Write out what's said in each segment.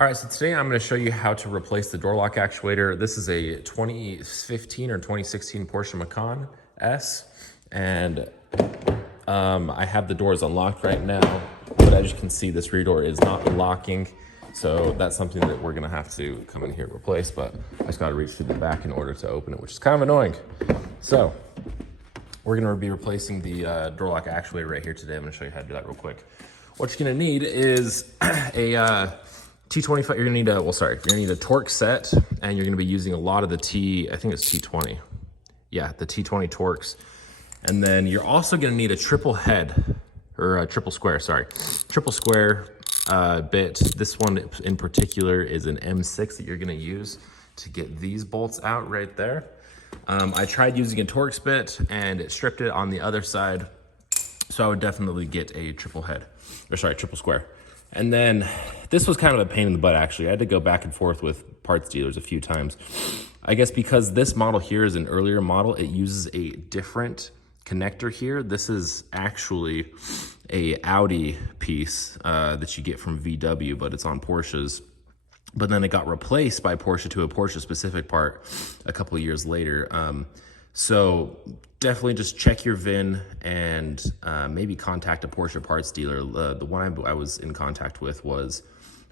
All right, so today I'm going to show you how to replace the door lock actuator. This is a 2015 or 2016 Porsche Macan S, and I have the doors unlocked right now, but as you can see, this rear door is not locking, so that's something that we're going to have to come in here and replace, but I just got to reach through the back in order to open it, which is kind of annoying. So we're going to be replacing the door lock actuator right here today. I'm going to show you how to do that real quick. What you're going to need is a T25, you're gonna need you're gonna need a torque set, and you're gonna be using a lot of the I think it's T20. Yeah, the T20 torques. And then you're also gonna need a triple head, or a triple square, triple square bit. This one in particular is an M6 that you're gonna use to get these bolts out right there. I tried using a Torx bit and it stripped it on the other side. So I would definitely get a triple square. And then this was kind of a pain in the butt, actually. I had to go back and forth with parts dealers a few times. I guess because this model here is an earlier model, it uses a different connector here. This is actually a Audi piece that you get from VW, but it's on Porsches. But then it got replaced by Porsche to a Porsche specific part a couple of years later. So definitely just check your VIN and maybe contact a Porsche parts dealer. The one I was in contact with was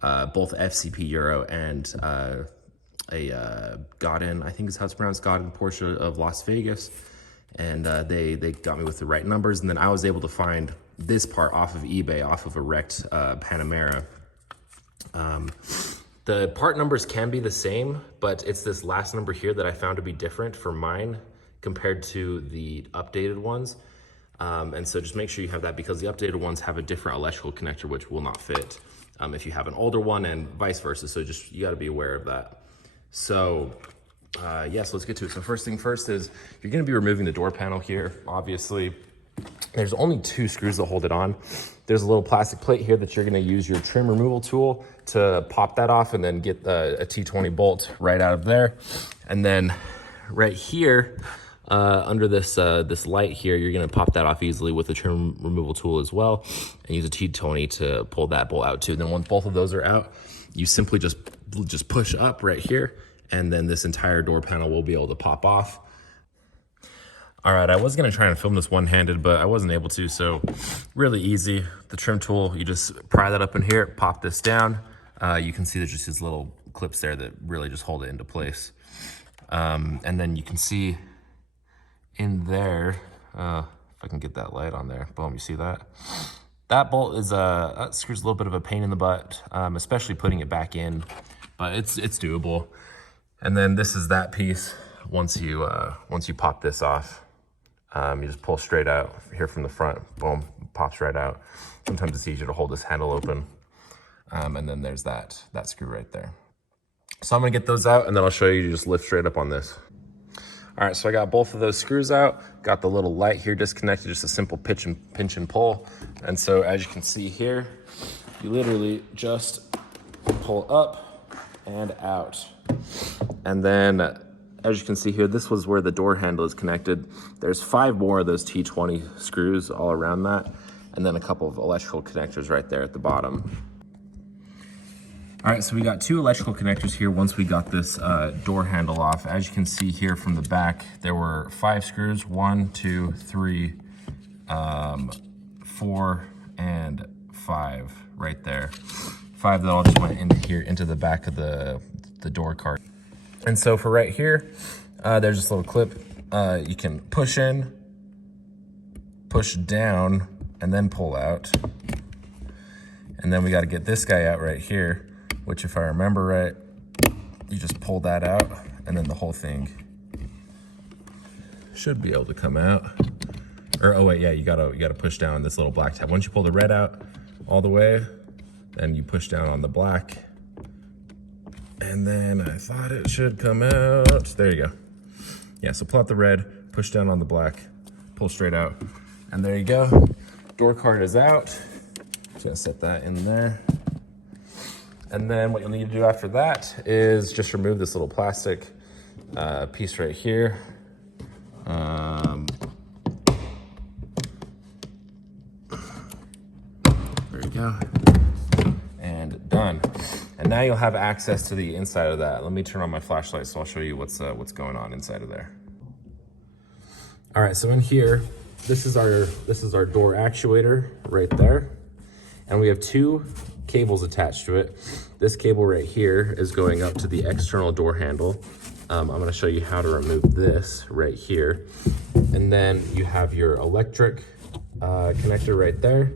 both FCP Euro and a Godin, I think is how it's pronounced, Godin Porsche of Las Vegas. And they got me with the right numbers. And then I was able to find this part off of eBay, off of a wrecked Panamera. The part numbers can be the same, but it's this last number here that I found to be different for mine compared to the updated ones. And so just make sure you have that, because the updated ones have a different electrical connector, which will not fit if you have an older one, and vice versa. So just, you gotta be aware of that. So yes, let's get to it. So first thing first is you're gonna be removing the door panel here. Obviously, there's only 2 screws that hold it on. There's a little plastic plate here that you're gonna use your trim removal tool to pop that off, and then get a T20 bolt right out of there. And then right here, under this this light here, you're gonna pop that off easily with the trim removal tool as well, and use a T20 to pull that bolt out too. Then once both of those are out, you simply just push up right here, and then this entire door panel will be able to pop off. All right, I was gonna try and film this one-handed, but I wasn't able to, so really easy. The trim tool, you just pry that up in here, pop this down. You can see there's just these little clips there that really just hold it into place. And then you can see in there, if I can get that light on there, boom, you see that? That bolt is that screws a little bit of a pain in the butt, especially putting it back in, but it's doable. And then this is that piece. Once you pop this off, you just pull straight out here from the front, boom, pops right out. Sometimes it's easier to hold this handle open. And then there's that screw right there. So I'm gonna get those out, and then I'll show you to just lift straight up on this. All right, so I got both of those screws out, got the little light here disconnected, just a simple pinch and pull. And so as you can see here, you literally just pull up and out. And then as you can see here, this was where the door handle is connected. There's 5 more of those T20 screws all around that, and then a couple of electrical connectors right there at the bottom. All right, so we got 2 electrical connectors here once we got this door handle off. As you can see here from the back, there were 5 screws, 1, 2, 3, 4, and 5 right there. 5 that all just went into here, into the back of the door cart. And so for right here, there's this little clip. You can push in, push down, and then pull out. And then we got to get this guy out right here, which, if I remember right, you just pull that out, and then the whole thing should be able to come out. Or, oh wait, yeah, you gotta push down on this little black tab. Once you pull the red out all the way, then you push down on the black, and then I thought it should come out. There you go. Yeah, so pull out the red, push down on the black, pull straight out, and there you go. Door card is out. Just gonna set that in there. And then what you'll need to do after that is just remove this little plastic piece right here. There you go. And done. done. And now you'll have access to the inside of that. Let me turn on my flashlight so I'll show you what's going on inside of there. All right, so in here, this is our door actuator right there. And we have two cables attached to it. This cable right here is going up to the external door handle. I'm gonna show you how to remove this right here. And then you have your electric connector right there.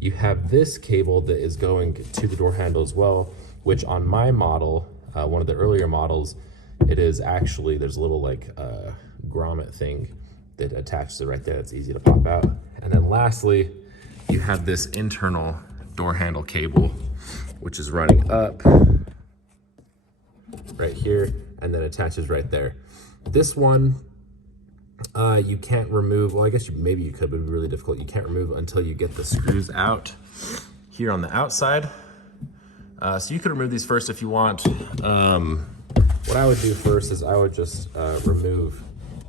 You have this cable that is going to the door handle as well, which on my model, one of the earlier models, it is actually, there's a little like grommet thing that attaches it right there. It's easy to pop out. And then lastly, you have this internal door handle cable, which is running up right here and then attaches right there. This one, you can't remove, well, I guess maybe you could, but it'd be really difficult. You can't remove until you get the screws out here on the outside. So you could remove these first if you want. What I would do first is I would just remove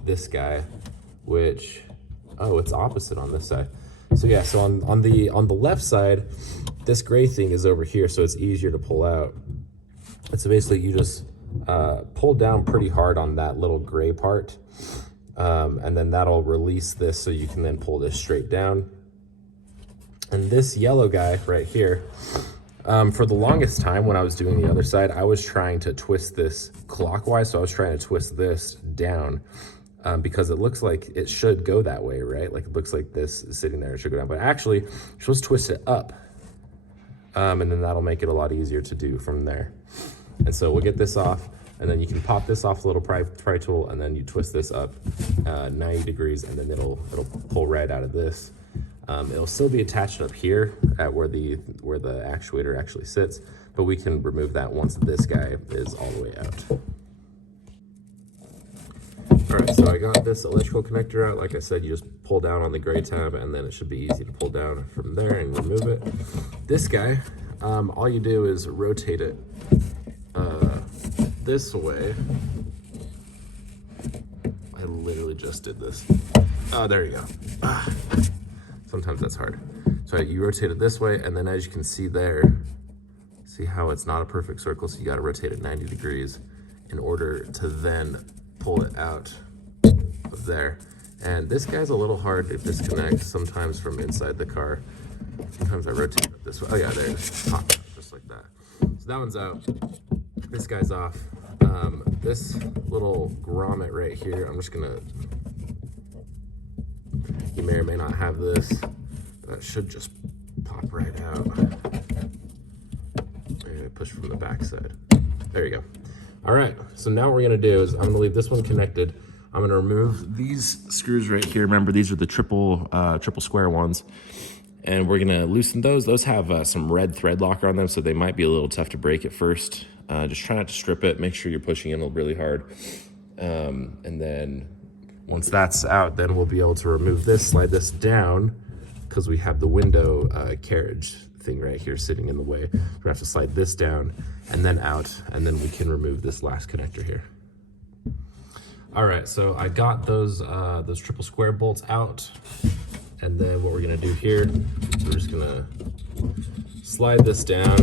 this guy, which, oh, it's opposite on this side. So yeah, so on the left side, this gray thing is over here, so it's easier to pull out. And so basically you just pull down pretty hard on that little gray part, and then that'll release this so you can then pull this straight down. And this yellow guy right here, for the longest time when I was doing the other side, I was trying to twist this clockwise, so I was trying to twist this down. Because it looks like it should go that way, right? Like it looks like this is sitting there, it should go down. But actually, you're supposed to twist it up. And then that'll make it a lot easier to do from there. And so we'll get this off, and then you can pop this off the little pry tool, and then you twist this up 90 degrees, and then it'll pull right out of this. It'll still be attached up here at where the actuator actually sits, but we can remove that once this guy is all the way out. All right, so I got this electrical connector out. Like I said, you just pull down on the gray tab and then it should be easy to pull down from there and remove it. This guy, all you do is rotate it this way. I literally just did this. Oh, there you go. Sometimes that's hard. So you rotate it this way, and then as you can see there, see how it's not a perfect circle, so you gotta rotate it 90 degrees in order to then pull it out of there. And this guy's a little hard to disconnect sometimes from inside the car. Sometimes I rotate it this way. Oh yeah, there it is. Pop, just like that. So that one's out. This guy's off. This little grommet right here, I'm just gonna, you may or may not have this, but it should just pop right out. Maybe push from the back side. There you go. All right, so now what we're gonna do is I'm gonna leave this one connected. I'm gonna remove these screws right here. Remember, these are the triple square ones. And we're gonna loosen those. Those have some red thread locker on them, so they might be a little tough to break at first. Just try not to strip it. Make sure you're pushing in really hard. And then once that's out, then we'll be able to remove this, slide this down, because we have the window carriage thing right here sitting in the way. We're gonna have to slide this down and then out, and then we can remove this last connector here. All right, so I got those triple square bolts out. And then what we're gonna do here is we're just gonna slide this down,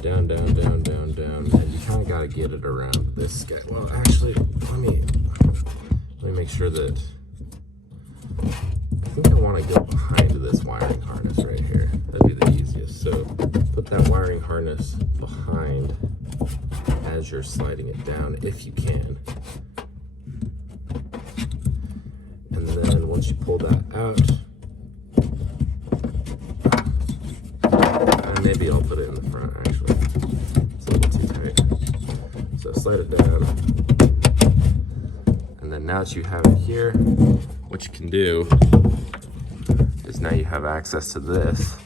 down, down, down, down, down, and you kind of gotta get it around this guy. Well, actually, let me make sure that, I think I wanna go behind this wiring harness right here. That'd be the easiest. So put that wiring harness behind as you're sliding it down, if you can. And then once you pull that out, and maybe I'll put it in the front actually. It's a little too tight. So slide it down. And then now that you have it here, what you can do is now you have access to this.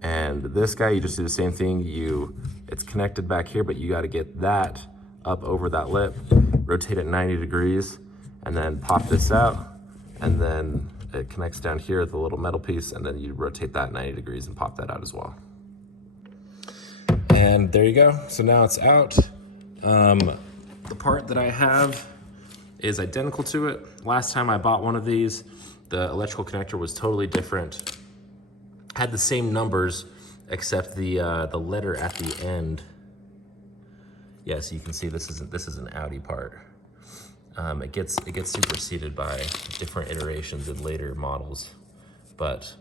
And this guy, you just do the same thing. It's connected back here, but you got to get that up over that lip, rotate it 90 degrees, and then pop this out, and then it connects down here with a little metal piece, and then you rotate that 90 degrees and pop that out as well. And there you go. So now it's out. The part that I have is identical to it. Last time I bought one of these, the electrical connector was totally different. Had the same numbers, except the letter at the end. Yeah, so you can see this is an Audi part. It gets superseded by different iterations in later models, but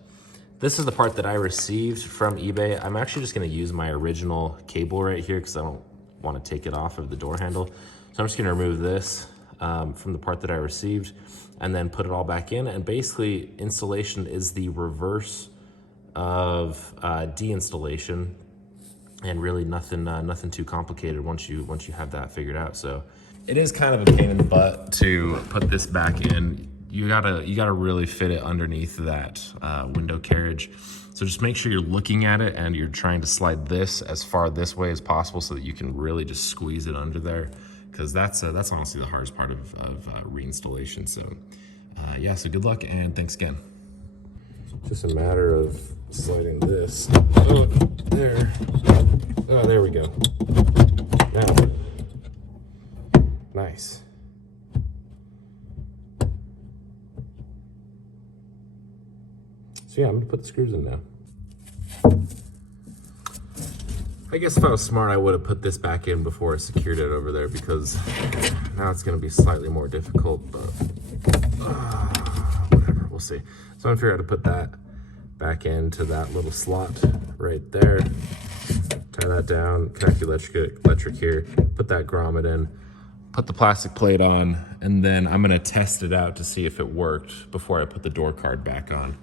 this is the part that I received from eBay. I'm actually just gonna use my original cable right here because I don't want to take it off of the door handle. So I'm just gonna remove this from the part that I received and then put it all back in. And basically installation is the reverse of de-installation, and really nothing too complicated once you have that figured out. So it is kind of a pain in the butt to put this back in. You gotta really fit it underneath that window carriage. So just make sure you're looking at it and you're trying to slide this as far this way as possible so that you can really just squeeze it under there, because that's honestly the hardest part of reinstallation. So yeah, so good luck and thanks again. Just a matter of sliding this. Oh, there. Oh, there we go. Now, nice. So yeah, I'm gonna put the screws in now. I guess if I was smart, I would have put this back in before I secured it over there, because now it's gonna be slightly more difficult, but whatever, we'll see. So I'm gonna figure out how to put that back into that little slot right there. Tie that down, connect the electric here, put that grommet in, put the plastic plate on, and then I'm gonna test it out to see if it worked before I put the door card back on.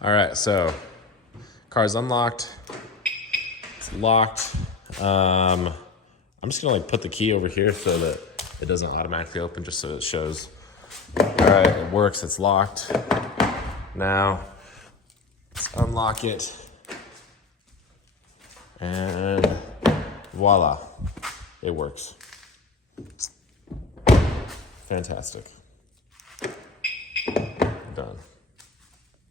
All right, so car's unlocked, it's locked. I'm just gonna like put the key over here so that it doesn't automatically open, just so it shows. All right, it works, it's locked. Now, let's unlock it. And voila, it works. Fantastic. Done.